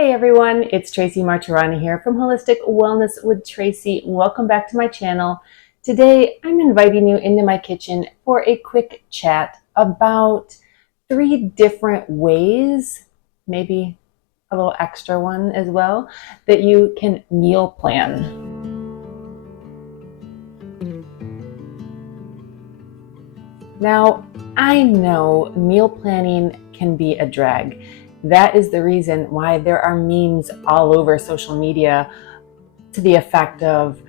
Hey everyone, it's Tracy Martirani here from Holistic Wellness with Tracy. Welcome back to my channel. Today I'm inviting you into my kitchen for a quick chat about 3 different ways, maybe a little extra one as well, that you can meal plan. Now, I know meal planning can be a drag. That is the reason why there are memes all over social media to the effect of,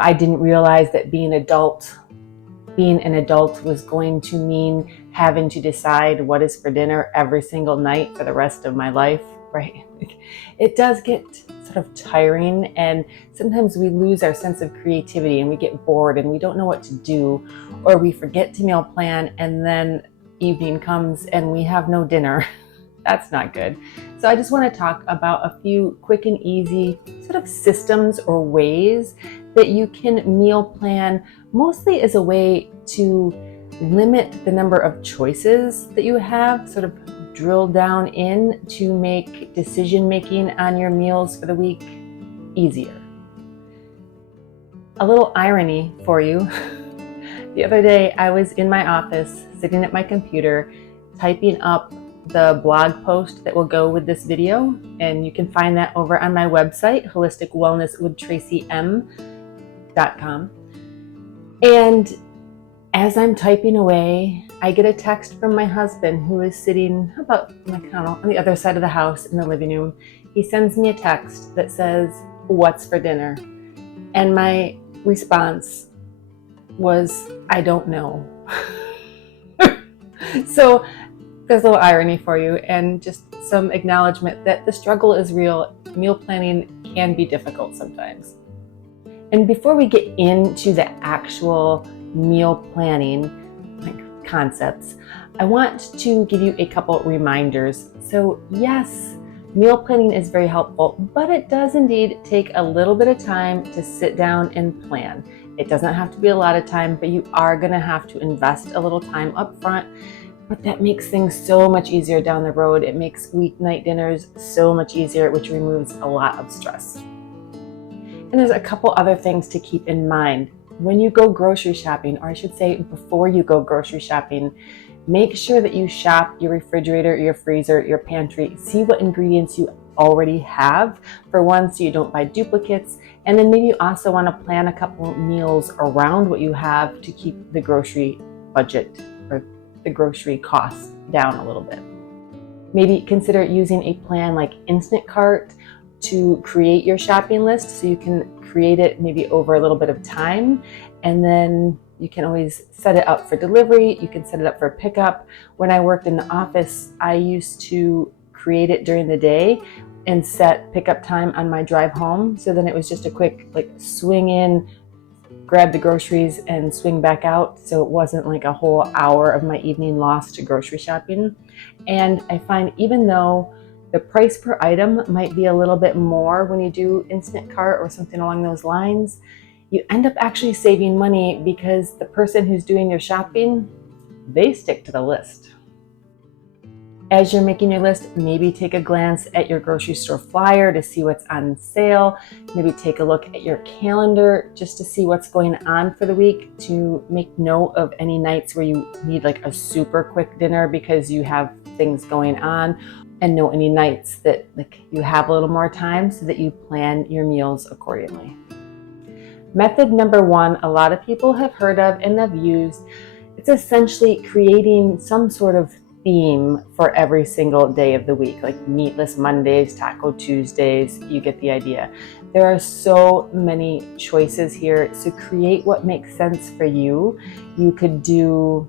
I didn't realize that being an adult was going to mean having to decide what is for dinner every single night for the rest of my life, right? It does get sort of tiring, and sometimes we lose our sense of creativity and we get bored and we don't know what to do, or we forget to meal plan and then evening comes and we have no dinner. That's not good. So I just want to talk about a few quick and easy sort of systems or ways that you can meal plan, mostly as a way to limit the number of choices that you have, sort of drill down in to make decision making on your meals for the week easier. A little irony for you. The other day I was in my office sitting at my computer typing up the blog post that will go with this video, and you can find that over on my website, holisticwellnesswithtracym.com. And as I'm typing away, I get a text from my husband, who is sitting about on the other side of the house in the living room. He sends me a text that says, "What's for dinner?" And my response was, "I don't know." So there's a little irony for you, and just some acknowledgement that the struggle is real. Meal planning can be difficult sometimes. And before we get into the actual meal planning concepts, I want to give you a couple reminders. So yes, meal planning is very helpful, but it does indeed take a little bit of time to sit down and plan. It doesn't have to be a lot of time, but you are going to have to invest a little time up front. But that makes things so much easier down the road. It makes weeknight dinners so much easier, which removes a lot of stress. And there's a couple other things to keep in mind. When you go grocery shopping, or I should say before you go grocery shopping, make sure that you shop your refrigerator, your freezer, your pantry. See what ingredients you already have, for one, so you don't buy duplicates. And then maybe you also want to plan a couple meals around what you have to keep the grocery budget or the grocery costs down a little bit. Maybe consider using a plan like Instacart to create your shopping list, so you can create it maybe over a little bit of time, and then you can always set it up for delivery. You can set it up for pickup. When I worked in the office, I used to create it during the day and set pickup time on my drive home, so then it was just a quick swing in, grab the groceries and swing back out, so it wasn't like a whole hour of my evening lost to grocery shopping. And I find even though the price per item might be a little bit more when you do Instacart or something along those lines, you end up actually saving money because the person who's doing your shopping, they stick to the list. As you're making your list, maybe take a glance at your grocery store flyer to see what's on sale. Maybe take a look at your calendar just to see what's going on for the week, to make note of any nights where you need a super quick dinner because you have things going on, and know any nights that you have a little more time so that you plan your meals accordingly. Method number 1, a lot of people have heard of and have used. It's essentially creating some sort of theme for every single day of the week, like Meatless Mondays, Taco Tuesdays. You get the idea. There are so many choices here, so create what makes sense for you. You could do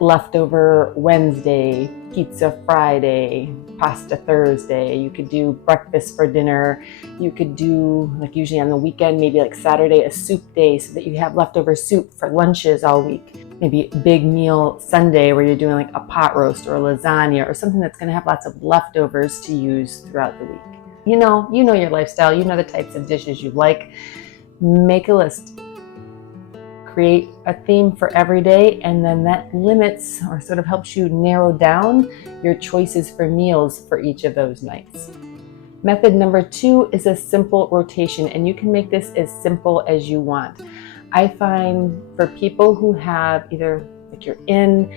leftover Wednesday, pizza Friday, pasta Thursday. You could do breakfast for dinner. You could do, usually on the weekend, maybe Saturday, a soup day, so that you have leftover soup for lunches all week. Maybe big meal Sunday where you're doing a pot roast or a lasagna or something that's going to have lots of leftovers to use throughout the week. You know your lifestyle. You know the types of dishes you like. Make a list. Create a theme for every day, and then that limits or sort of helps you narrow down your choices for meals for each of those nights. Method number 2 is a simple rotation, and you can make this as simple as you want. I find for people who have either, like, you're in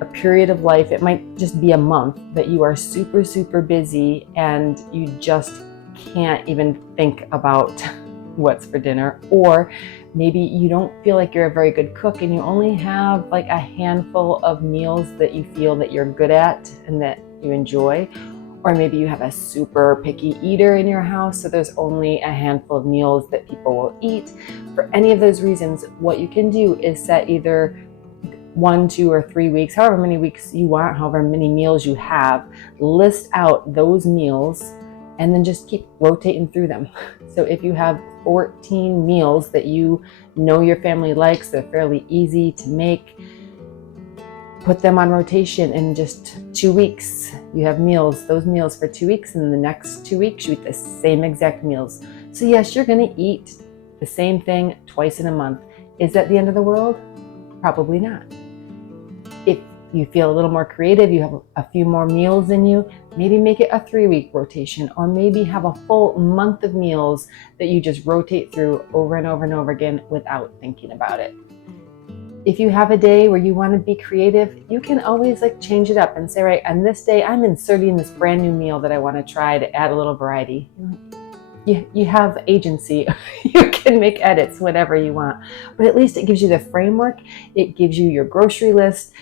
a period of life, it might just be a month that you are super, super busy and you just can't even think about what's for dinner, or maybe you don't feel like you're a very good cook and you only have like a handful of meals that you feel that you're good at and that you enjoy. Or maybe you have a super picky eater in your house, so there's only a handful of meals that people will eat. For any of those reasons, what you can do is set either 1, 2, or 3 weeks, however many weeks you want, however many meals you have, list out those meals and then just keep rotating through them. So if you have 14 meals that you know your family likes, they're fairly easy to make, put them on rotation. In just 2 weeks, you have meals, those meals for 2 weeks, and the next 2 weeks you eat the same exact meals. So yes, you're gonna eat the same thing twice in a month. Is that the end of the world? Probably not. If you feel a little more creative, you have a few more meals in you, maybe make it a 3-week rotation, or maybe have a full month of meals that you just rotate through over and over and over again without thinking about it. If you have a day where you want to be creative, you can always change it up and say, right, on this day, I'm inserting this brand new meal that I want to try to add a little variety. You have agency. You can make edits, whatever you want. But at least it gives you the framework. It gives you your grocery list.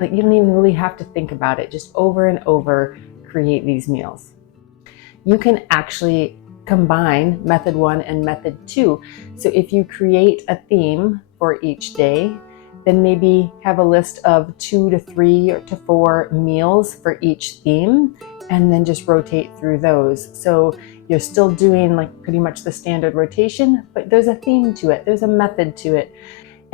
You don't even really have to think about it. Just over and over, create these meals. You can actually combine method 1 and method 2. So if you create a theme for each day, then maybe have a list of 2 to 3 or to 4 meals for each theme, and then just rotate through those. So you're still doing pretty much the standard rotation, but there's a theme to it. There's a method to it.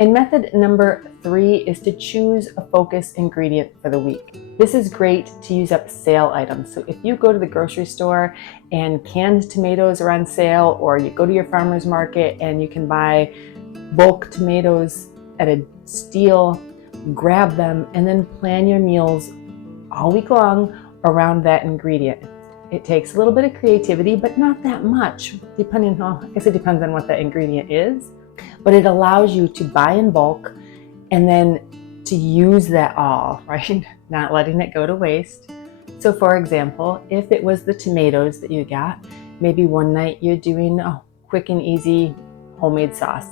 And method number 3 is to choose a focus ingredient for the week. This is great to use up sale items. So if you go to the grocery store and canned tomatoes are on sale, or you go to your farmer's market and you can buy bulk tomatoes at a steal, grab them and then plan your meals all week long around that ingredient. It takes a little bit of creativity, but not that much, I guess it depends on what that ingredient is. But it allows you to buy in bulk and then to use that all, right? Not letting it go to waste. So for example, if it was the tomatoes that you got, maybe one night you're doing a quick and easy homemade sauce.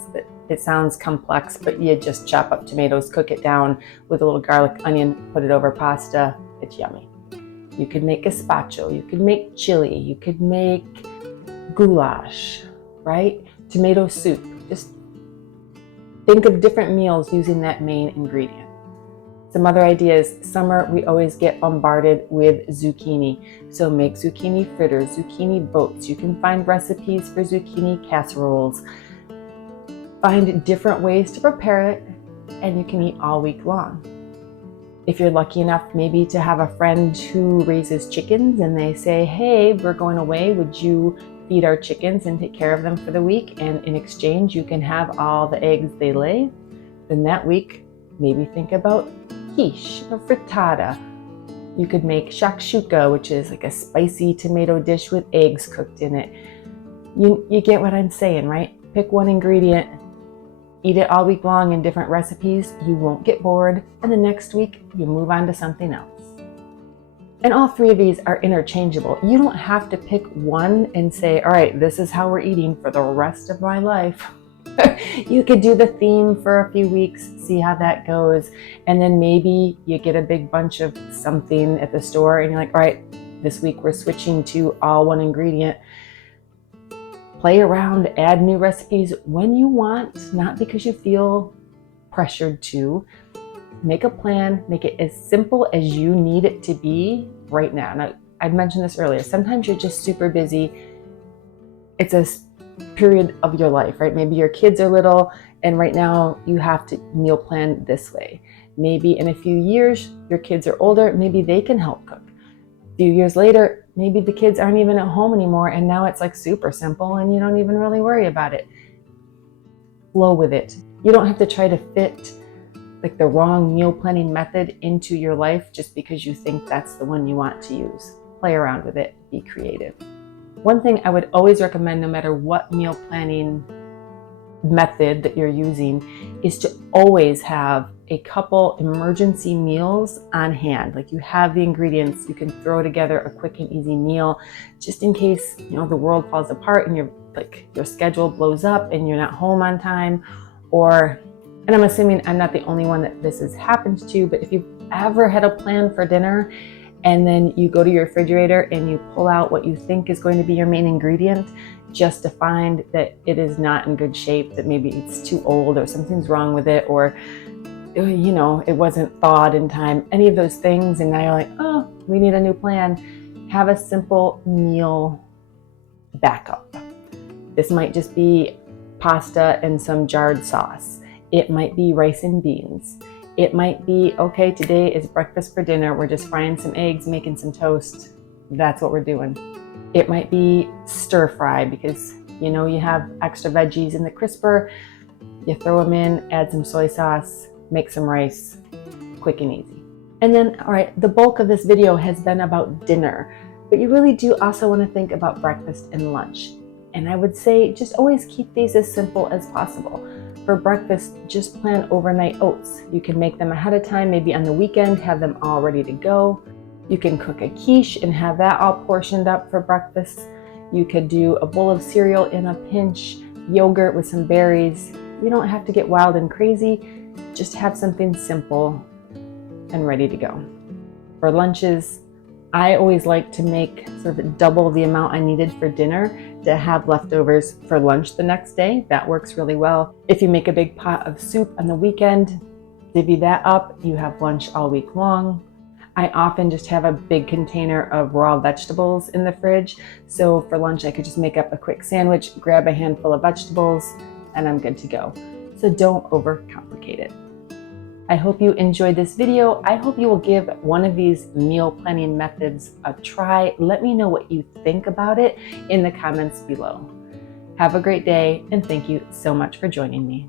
It sounds complex, but you just chop up tomatoes, cook it down with a little garlic, onion, put it over pasta. It's yummy. You could make gazpacho, you could make chili, you could make goulash, right? Tomato soup. Just think of different meals using that main ingredient. Some other ideas: summer, we always get bombarded with zucchini. So make zucchini fritters, zucchini boats. You can find recipes for zucchini casseroles. Find different ways to prepare it, and you can eat all week long. If you're lucky enough maybe to have a friend who raises chickens and they say, hey, we're going away, would you feed our chickens and take care of them for the week? And in exchange, you can have all the eggs they lay. Then that week, maybe think about quiche or frittata. You could make shakshuka, which is like a spicy tomato dish with eggs cooked in it. You get what I'm saying, right? Pick one ingredient, eat it all week long in different recipes. You won't get bored. And the next week, you move on to something else. And all 3 of these are interchangeable. You don't have to pick one and say, all right, this is how we're eating for the rest of my life. You could do the theme for a few weeks, see how that goes. And then maybe you get a big bunch of something at the store and you're like, all right, this week we're switching to all one ingredient. Play around, add new recipes when you want, not because you feel pressured to. Make a plan, make it as simple as you need it to be right now. Now, I mentioned this earlier. Sometimes you're just super busy. It's a period of your life, right? Maybe your kids are little and right now you have to meal plan this way. Maybe in a few years, your kids are older, maybe they can help cook. A few years later, maybe the kids aren't even at home anymore and now it's super simple and you don't even really worry about it. Flow with it. You don't have to try to fit the wrong meal planning method into your life just because you think that's the one you want to use. Play around with it, be creative. One thing I would always recommend, no matter what meal planning method that you're using, is to always have a couple emergency meals on hand. Like, you have the ingredients, you can throw together a quick and easy meal just in case, the world falls apart and your schedule blows up and you're not home on time. And I'm assuming I'm not the only one that this has happened to, but if you've ever had a plan for dinner and then you go to your refrigerator and you pull out what you think is going to be your main ingredient, just to find that it is not in good shape, that maybe it's too old or something's wrong with it, or it wasn't thawed in time, any of those things, and now you're like, oh, we need a new plan. Have a simple meal backup. This might just be pasta and some jarred sauce. It might be rice and beans. It might be, okay, today is breakfast for dinner. We're just frying some eggs, making some toast. That's what we're doing. It might be stir fry because, you have extra veggies in the crisper. You throw them in, add some soy sauce, make some rice, quick and easy. And then, all right, the bulk of this video has been about dinner, but you really do also want to think about breakfast and lunch. And I would say just always keep these as simple as possible. For breakfast, just plan overnight oats. You can make them ahead of time, maybe on the weekend, have them all ready to go. You can cook a quiche and have that all portioned up for breakfast. You could do a bowl of cereal in a pinch, yogurt with some berries. You don't have to get wild and crazy. Just have something simple and ready to go. For lunches, I always like to make sort of double the amount I needed for dinner to have leftovers for lunch the next day. That works really well. If you make a big pot of soup on the weekend, divvy that up. You have lunch all week long. I often just have a big container of raw vegetables in the fridge. So for lunch, I could just make up a quick sandwich, grab a handful of vegetables, and I'm good to go. So don't overcomplicate it. I hope you enjoyed this video. I hope you will give one of these meal planning methods a try. Let me know what you think about it in the comments below. Have a great day, and thank you so much for joining me.